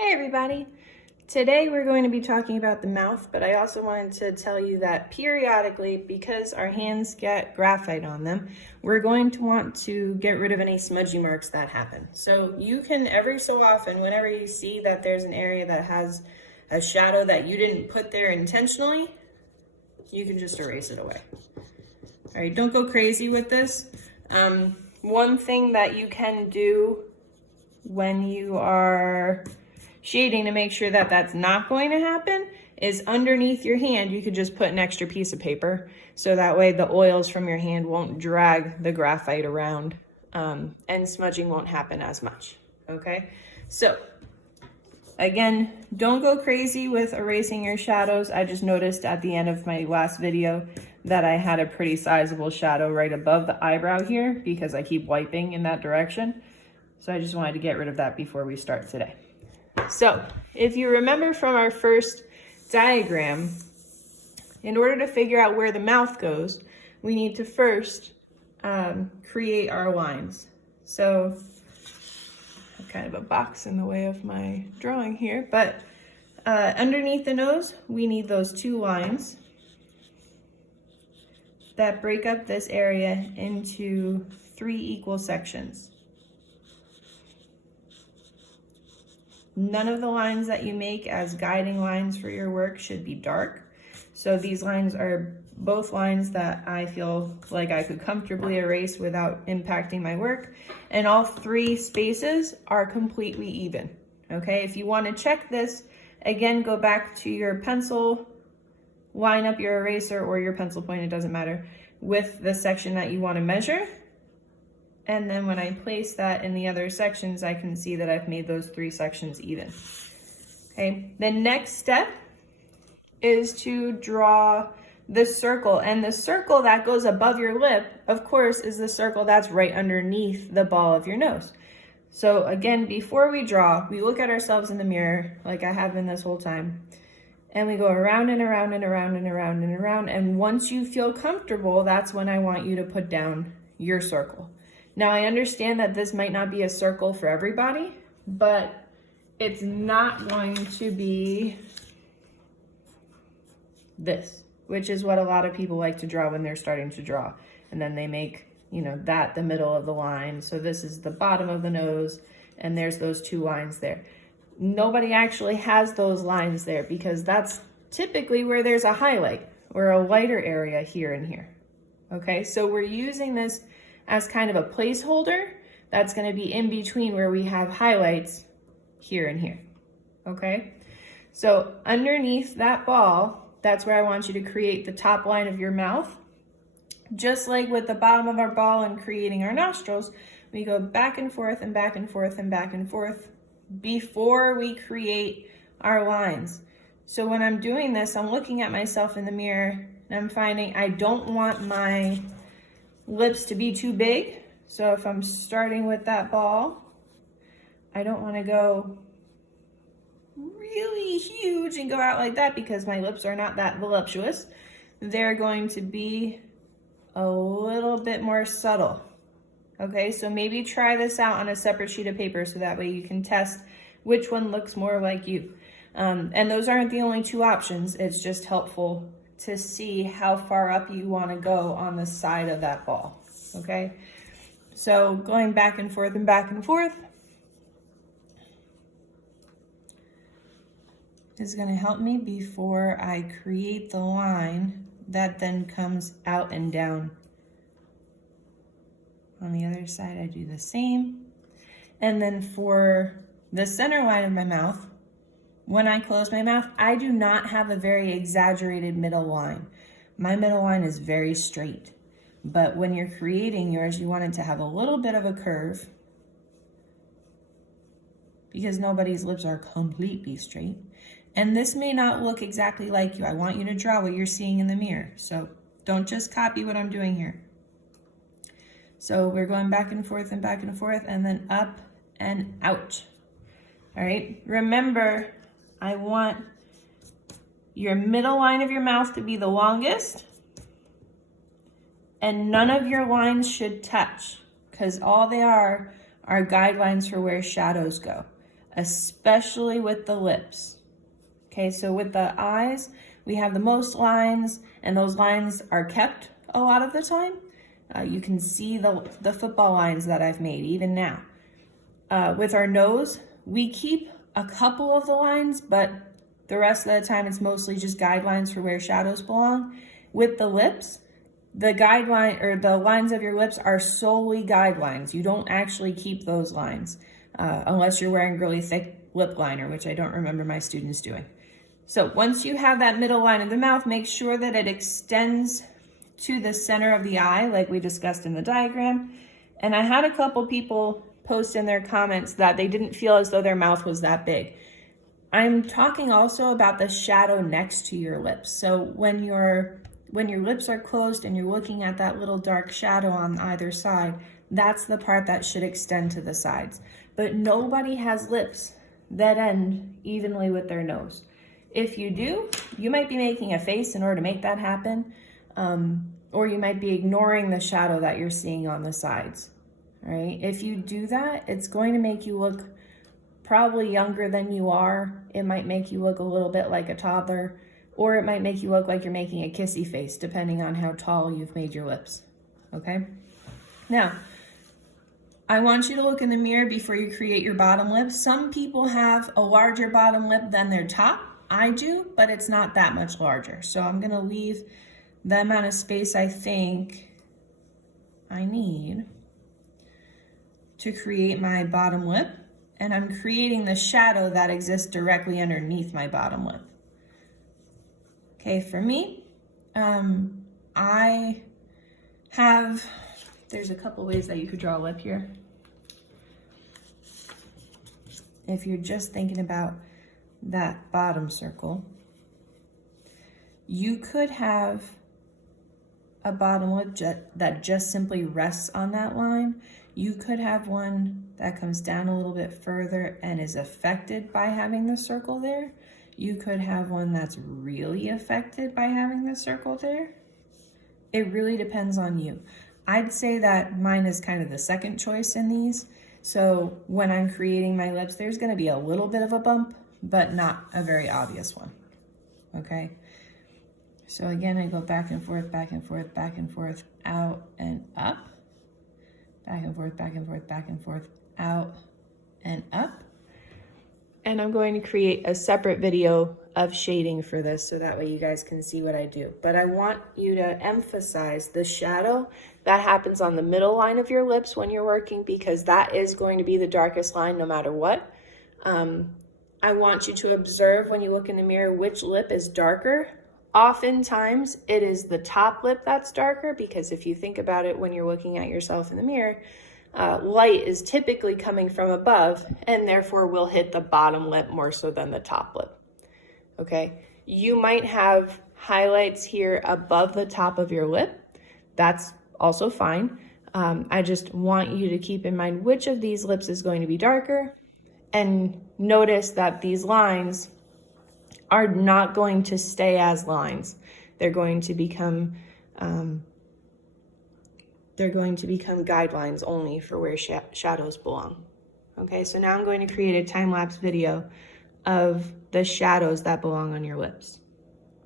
Hey everybody! Today we're going to be talking about the mouth, but I also wanted to tell you that periodically, because our hands get graphite on them, we're going to want to get rid of any smudgy marks that happen. So you can every so often, whenever you see that there's an area that has a shadow that you didn't put there intentionally, you can just erase it away. All right, don't go crazy with this. One thing that you can do when you are shading to make sure that that's not going to happen is underneath your hand you could just put an extra piece of paper, so that way the oils from your hand won't drag the graphite around, and smudging won't happen as much. Okay, so again, don't go crazy with erasing your shadows. I just noticed at the end of my last video that I had a pretty sizable shadow right above the eyebrow here because I keep wiping in that direction. So I just wanted to get rid of that before we start today. So if you remember from our first diagram, in order to figure out where the mouth goes, we need to first create our lines. So kind of a box in the way of my drawing here, but underneath the nose, we need those two lines that break up this area into 3 equal sections. None of the lines that you make as guiding lines for your work should be dark. So these lines are both lines that I feel like I could comfortably erase without impacting my work. And all 3 spaces are completely even. Okay, if you want to check this, again, go back to your pencil, line up your eraser or your pencil point, it doesn't matter, with the section that you want to measure. And then when I place that in the other sections, I can see that I've made those 3 sections even. Okay, the next step is to draw the circle. And the circle that goes above your lip, of course, is the circle that's right underneath the ball of your nose. So again, before we draw, we look at ourselves in the mirror, like I have been this whole time, and we go around and around and around and around and around. And once you feel comfortable, that's when I want you to put down your circle. Now, I understand that this might not be a circle for everybody, but it's not going to be this, which is what a lot of people like to draw when they're starting to draw. And then they make, that the middle of the line. So this is the bottom of the nose, and there's those 2 lines there. Nobody actually has those lines there because that's typically where there's a highlight or a lighter area here and here. Okay, so we're using this as kind of a placeholder that's going to be in between where we have highlights here and here. Okay, so underneath that ball, that's where I want you to create the top line of your mouth. Just like with the bottom of our ball and creating our nostrils, we go back and forth and back and forth and back and forth before we create our lines. So when I'm doing this, I'm looking at myself in the mirror and I'm finding I don't want my lips to be too big. So if I'm starting with that ball, I don't want to go really huge and go out like that because my lips are not that voluptuous. They're going to be a little bit more subtle. Okay, so maybe try this out on a separate sheet of paper so that way you can test which one looks more like you. And those aren't the only 2 options. It's just helpful to see how far up you want to go on the side of that ball. Okay, so going back and forth and back and forth is going to help me before I create the line that then comes out and down. On the other side, I do the same. And then for the center line of my mouth, when I close my mouth, I do not have a very exaggerated middle line. My middle line is very straight. But when you're creating yours, you want it to have a little bit of a curve because nobody's lips are completely straight. And this may not look exactly like you. I want you to draw what you're seeing in the mirror. So don't just copy what I'm doing here. So we're going back and forth and back and forth and then up and out. All right, remember, I want your middle line of your mouth to be the longest and none of your lines should touch because all they are guidelines for where shadows go. especially with the lips. Okay, so with the eyes, we have the most lines, and those lines are kept a lot of the time. You can see the football lines that I've made even now. With our nose, we keep a couple of the lines, but the rest of the time it's mostly just guidelines for where shadows belong. With the lips, the guideline or the lines of your lips are solely guidelines. You don't actually keep those lines unless you're wearing really thick lip liner, which I don't remember my students doing. So once you have that middle line of the mouth, make sure that it extends to the center of the eye, like we discussed in the diagram. And I had a couple people post in their comments that they didn't feel as though their mouth was that big. I'm talking also about the shadow next to your lips. So when your lips are closed and you're looking at that little dark shadow on either side, that's the part that should extend to the sides. But nobody has lips that end evenly with their nose. If you do, you might be making a face in order to make that happen, or you might be ignoring the shadow that you're seeing on the sides. All right? If you do that, it's going to make you look probably younger than you are. It might make you look a little bit like a toddler, or it might make you look like you're making a kissy face, depending on how tall you've made your lips. Okay? Now, I want you to look in the mirror before you create your bottom lip. Some people have a larger bottom lip than their top. I do, but it's not that much larger. So I'm gonna leave the amount of space I think I need to create my bottom lip. And I'm creating the shadow that exists directly underneath my bottom lip. Okay, for me, I have, there's a couple ways that you could draw a lip here. If you're just thinking about that bottom circle, you could have a bottom lip that just simply rests on that line. You could have one that comes down a little bit further and is affected by having the circle there. You could have one that's really affected by having the circle there. It really depends on you. I'd say that mine is kind of the second choice in these. So when I'm creating my lips, there's gonna be a little bit of a bump, but not a very obvious one, okay? So again, I go back and forth, back and forth, back and forth, out and up. Back and forth, back and forth, back and forth, out and up. And I'm going to create a separate video of shading for this so that way you guys can see what I do. But I want you to emphasize the shadow that happens on the middle line of your lips when you're working, because that is going to be the darkest line no matter what. I want you to observe when you look in the mirror which lip is darker. Oftentimes it is the top lip that's darker, because if you think about it when you're looking at yourself in the mirror, light is typically coming from above and therefore will hit the bottom lip more so than the top lip. Okay, you might have highlights here above the top of your lip. That's also fine. I just want you to keep in mind which of these lips is going to be darker, and notice that these lines are not going to stay as lines. They're going to become guidelines only for where shadows belong. Okay, so now I'm going to create a time-lapse video of the shadows that belong on your lips.